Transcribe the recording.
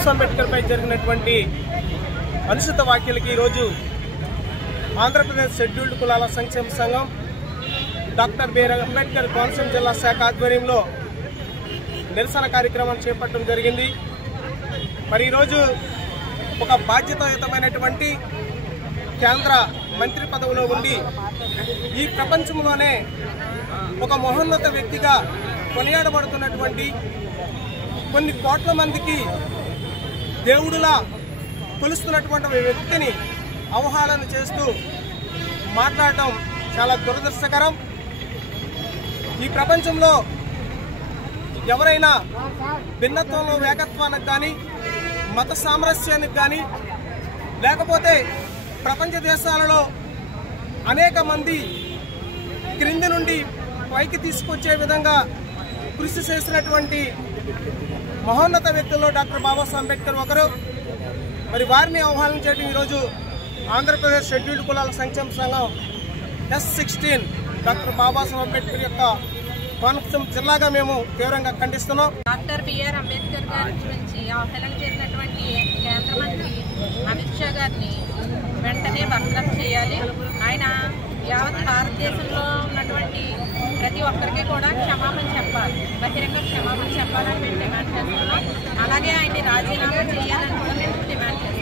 బాబాసాహెబ్ అంబేద్కర్ పై జరిగినటువంటి అనుచిత వ్యాఖ్యలకి ఈరోజు ఆంధ్రప్రదేశ్ షెడ్యూల్డ్ కులాల సంక్షేమ సంఘం డాక్టర్ బిఆర్ అంబేద్కర్ కోనసీమ జిల్లా శాఖ ఆధ్వర్యంలో నిరసన కార్యక్రమం చేపట్టడం జరిగింది. మరి ఈరోజు ఒక బాధ్యతాయుతమైనటువంటి కేంద్ర మంత్రి పదవిలో ఉండి ఈ ప్రపంచంలోనే ఒక మహోన్నత వ్యక్తిగా కొనియాడబడుతున్నటువంటి కొన్ని కోట్ల మందికి దేవుడిలా కొలుస్తున్నటువంటి వ్యక్తిని అవహేళన చేస్తూ మాట్లాడటం చాలా దురదృష్టకరం. ఈ ప్రపంచంలో ఎవరైనా భిన్నత్వంలో ఏకత్వానికి కానీ మత సామరస్యానికి కానీ లేకపోతే ప్రపంచ దేశాలలో అనేక మంది క్రింది నుండి పైకి తీసుకొచ్చే విధంగా కృషి చేసినటువంటి మహోన్నత వ్యక్తుల్లో డాక్టర్ బాబాసాహెబ్ అంబేద్కర్ ఒకరు. మరి వారిని అవహేళన చేయడం ఈరోజు ఆంధ్రప్రదేశ్ షెడ్యూల్డ్ కులాల సంక్షేమ సంఘం S16 డాక్టర్ బాబాసాహెబ్ అంబేద్కర్ యొక్క కోనసీమ జిల్లాగా మేము తీవ్రంగా ఖండిస్తున్నాం. డాక్టర్ బిఆర్ అంబేద్కర్ గారి గురించి అవహేళన చేసినటువంటి కేంద్ర మంత్రి అమిత్ షా గారిని వెంటనే బర్తరఫ్ చేయాలి. ఆయన యావత్ భారతదేశంలో ఉన్నటువంటి ప్రతి ఒక్కరికి కూడా క్షమాపణ చెప్పాలి, బహిరంగ క్షమాపణ చెప్పాలని మేము డిమాండ్ చేస్తున్నాం. అలాగే ఆయన్ని రాజీనామా చేయాలని కూడా మేము డిమాండ్ చేస్తున్నాం.